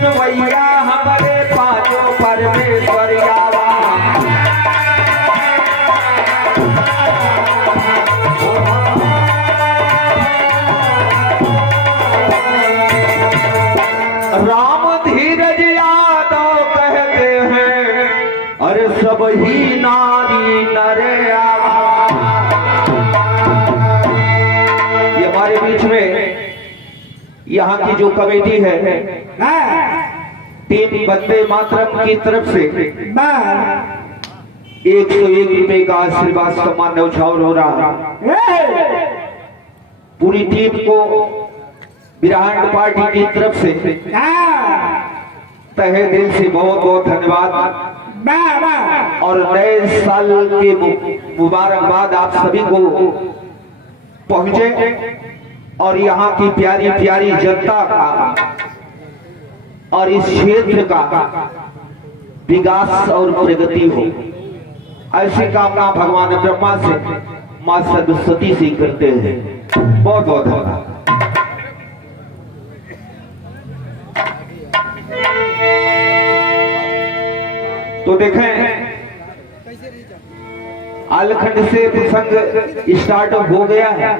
सुनवैया हमारे पांचों परमेश्वर आवा। राम धीरज यादव कहते हैं अरे सब ही नारी नरे आवा। ये हमारे बीच में यहाँ की जो कमेटी है टीम वंदे मातरम की तरफ से 101 रुपए का आशीर्वाद सम्मान न्यौछावर हो रहा है। पूरी टीम को विराट पार्टी की तरफ से तहे दिल से बहुत बहुत धन्यवाद और नए साल के मुबारकबाद आप सभी को पहुंचे और यहाँ की प्यारी प्यारी जनता का और इस क्षेत्र का विकास और प्रगति हो, ऐसी कामना भगवान ब्रह्मा से मां सरस्वती से करते हैं। बहुत बहुत धन्यवाद। तो देखें आलखंड से प्रसंग स्टार्ट हो गया है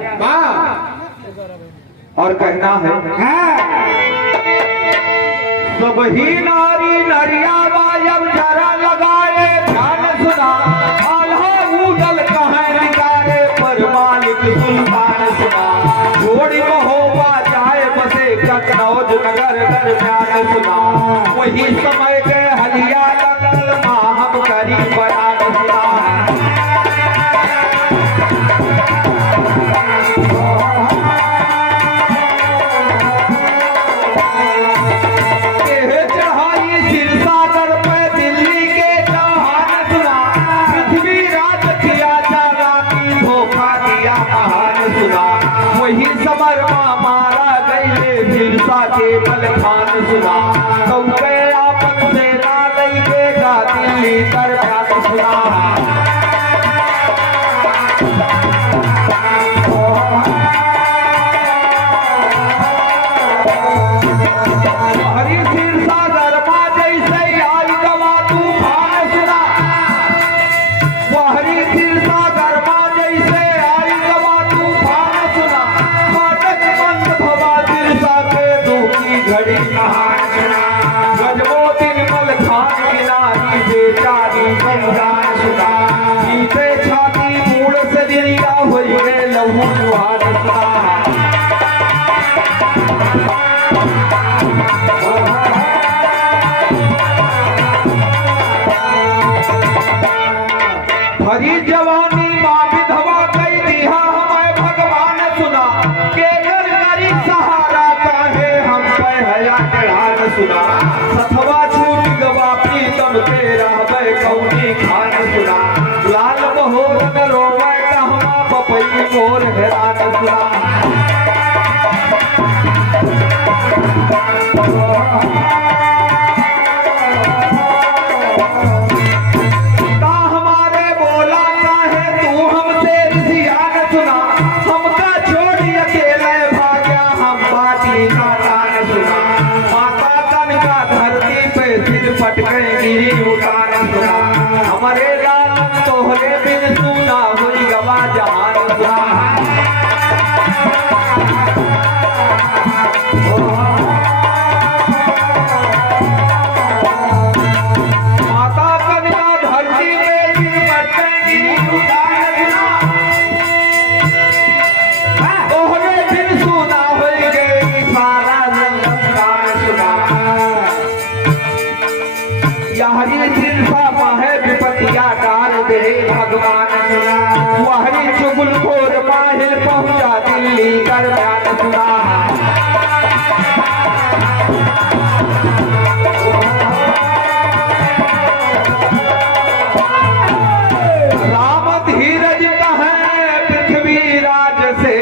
और कहना है सब ही नारी नरिया वायब जरा लगाए ध्यान सुना आल्हा उदल कहाँ निकाले पर मालिक सुल्तान सुना जोड़ी महोबा चाहे बसे कन्नौज नगर दरम्यान सुना वही समय के हलिया लंगल माँ हम करी बयान सुना। सुना तो गए आपन से लालई के दिल्ली दरबार सुना। हरी सिर सागर माँ जैसे आई गवा तूफान सुना हरी सिर सागर माँ जैसे आई गवा तूफान सुना फाटक बंद भवा दिलसा के दुखी घड़ी हरी जवानी माँ विधवा कई दिया हमें भगवान सुना के घर करी सहारा चाहे हम पे हया चढ़ान सुना सथवा छूट गवा प्रीतम तेरा वे कौनी खान सुना लाल बहोर न रोवे कहमा पपई मोर हैरान सुना। हमारे राम तोहरे बिन सुना हुई गवा जहान माता कन्या धरती में तोहरे बिन सुना हुई गई सारा सुना यही दिलसा माहे विपतिया डाल दे भगवान वही चुगल खोर माहिर पहुंचा दिल्ली दरम्यान सुना। राम धीरज कहे पृथ्वी राज से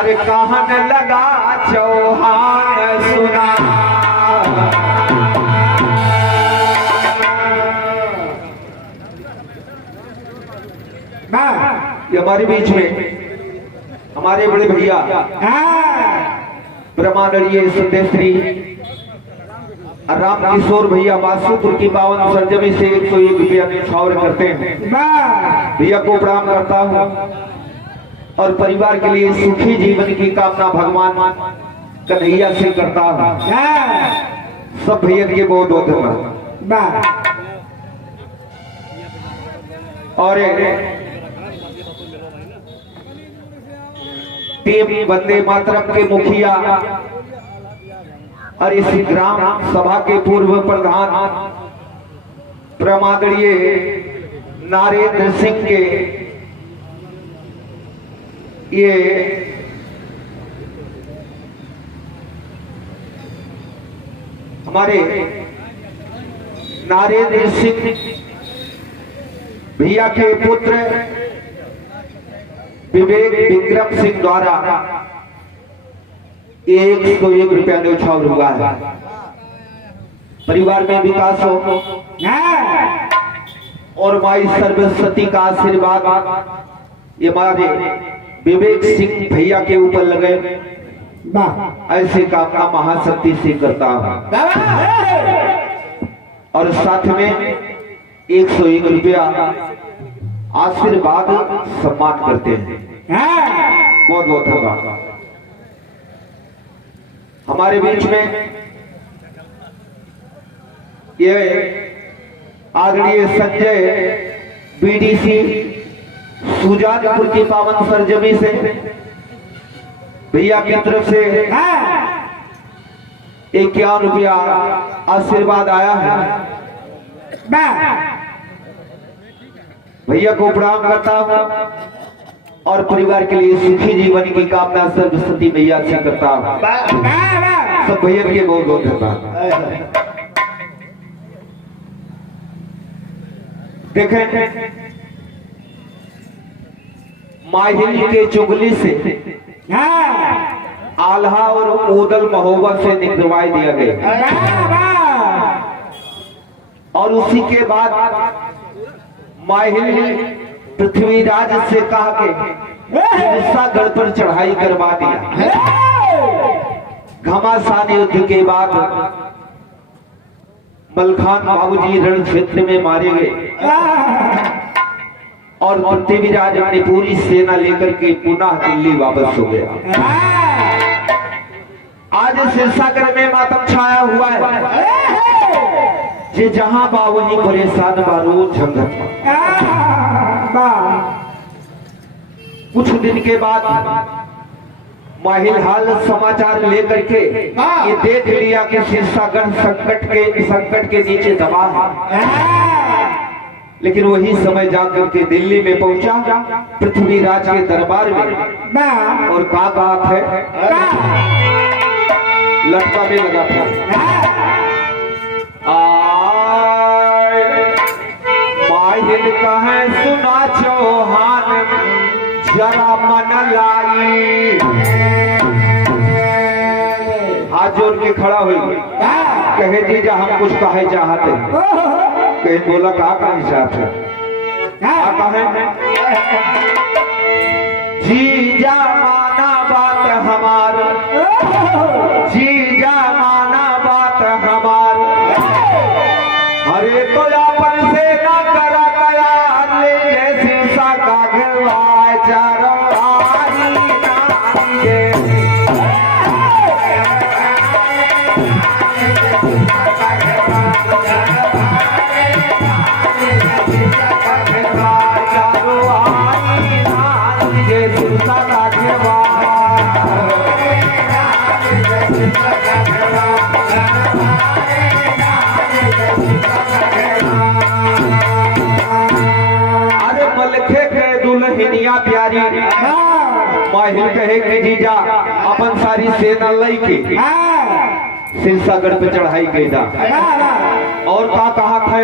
अरे कहन लगा चौहान सुना। ये हमारे बीच में हमारे बड़े भैया ब्रह्मांडीय संदेश श्री राम किशोर भैया बासुपुर की पावन सरजमी से 101 रुपया न्यौछावर करते हैं। भैया को प्रणाम करता हूँ और परिवार के लिए सुखी जीवन की कामना भगवान कन्हैया से करता हूँ। सब भैया के बहुत बहुत धन्यवाद। और टीम वंदे मातरम के मुखिया और इस ग्राम सभा के पूर्व प्रधान प्रमादरणीय नरेंद्र सिंह के ये हमारे नरेंद्र सिंह भैया के पुत्र विवेक विक्रम सिंह द्वारा 101 रुपया न्यौछावर हुआ है। परिवार में विकास हो और माई सरस्वती का आशीर्वाद ये हमारे विवेक सिंह भैया के ऊपर लगे। ऐसे कामना महाशक्ति से करता हूं और साथ में 101 रुपया आशीर्वाद सम्मान करते हैं। बहुत बहुत धन्यवाद। हमारे बीच में ये आदरणीय संजय बीडीसी सुजानपुर की पावन सरजमी से भैया की तरफ से 51 रुपया आशीर्वाद आया है। भैया को प्रणाम करता हूं और परिवार के लिए सुखी जीवन की कामना सरस्वती भैया से करता हूं। सब भैया के बहुत बहुत धन्यवाद। देखें माहिल के चुगली से आल्हा और ऊदल महोबा से निकलवाई दिया गया और उसी के बाद माहिल पृथ्वीराज से कहा के सिरसागढ़ पर चढ़ाई करवा दिया। घमासान युद्ध के बाद मलखान बाबूजी रण क्षेत्र में मारे गए और पृथ्वीराज अपनी पूरी सेना लेकर के पुनः दिल्ली वापस हो गया। आज सिरसागढ़ में मातम छाया हुआ है जे जहां बावनी परेशान बारूद झंझट। कुछ दिन के बाद माहिल हाल समाचार लेकर के ये देख लिया कि सिरसागढ़ संकट के नीचे दबा है। लेकिन वही समय जाकर के दिल्ली में पहुंचा पृथ्वीराज के दरबार में और कहा बात है लटका में लगा था। माहिल कहे सुना चौहान जरा मन लाई। हाथ जोड़ के खड़ा हुई कहे जीजा हम कुछ कहे चाहते। कहे बोला कहा कहे चाहते जीजा माना बात हमार, जीजा माना बात हमार। अरे तो अपन से ना करा कया ले जैसी सा का घरवाए चारों आरी नारी दुल्हनिया प्यारी। माहिल कहे कि जीजा अपन सारी सेना लई के सिरसागढ़ पे चढ़ाई गई था और का कहा था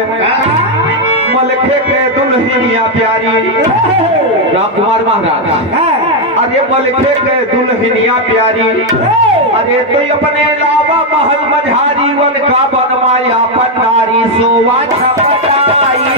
मलखे के दुल्हनिया प्यारी राम कुमार महाराज। अरे मलखे के दुल्हनिया प्यारी अरे तो अपने लावा महल मझारी वन का बनवाया पन्नारी सोवा छपटाई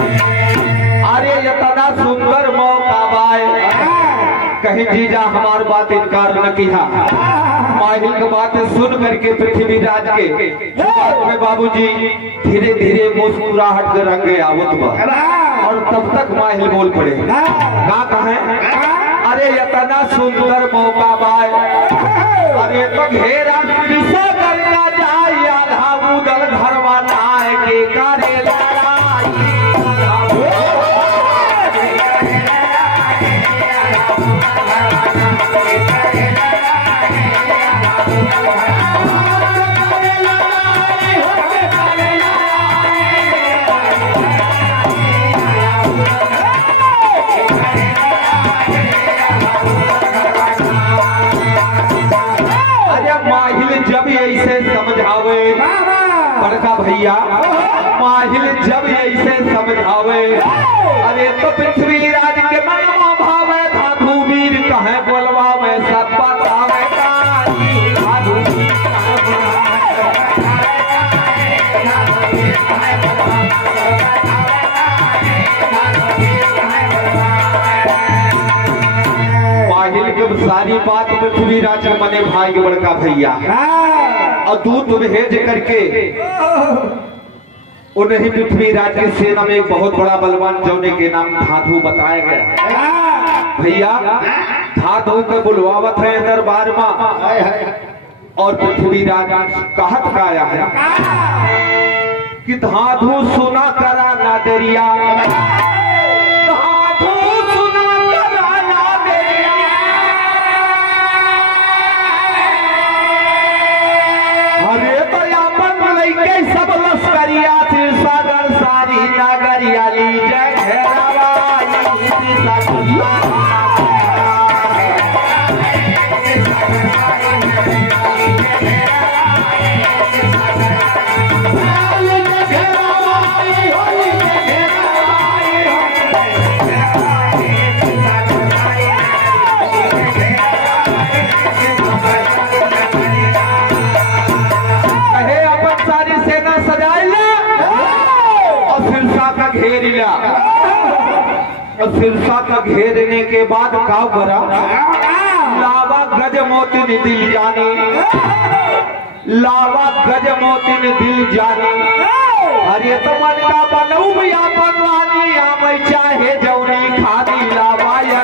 अरे इतना सुंदर मौका बाय कहीं जीजा हमार बात इनकार न किया। माहिल की बात सुन करके पृथ्वीराज के बाबूजी धीरे धीरे मुस्कुराहट के रंगे आवत बा और तब तक माहिल बोल पड़े का कहे अरे इतना सुंदर मौका बाय अरे तो घेरा किसे करना जाए आधा उदल घरवा नाय के करे लड़ाई। माहिल जब ऐसे समझावे बड़का भैया माहिल जब ऐसे समझावे अरे तो पृथ्वीराज के मन में भावे धाधु वीर कहे बोलवा में सब बतावे माहिल के सारी बात पृथ्वीराज के मने भाई के बड़का भैया और दूत भेज करके उन्हें पृथ्वीराज की सेना में एक बहुत बड़ा बलवान जौने के नाम धाधु बताया गया। भैया धाधु के बुलवावत है दरबार में और पृथ्वीराज कहत गाया है कि धाधु सुना करा ना दरिया सब लश्करिया थी सागर सारी नागरिया ली जय घेर लिया और सिरसा का घेरने के बाद का करा लावा गज मोतिन दिल जाने लावा गज मोतिन दिल जाने अरे तो मन का बनऊ या बनवानी हम चाहे जौनी खादी लावा या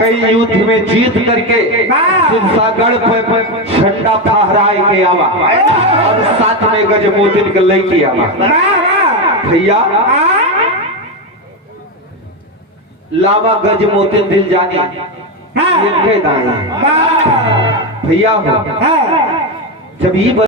कई युद्ध में जीत करके सिरसागढ़ पे झंडा फहराए के आवा और साथ में गज मोतिन के लेके आवा। भैया लावा गज मोतिन दिल जानी भैया हो जब ये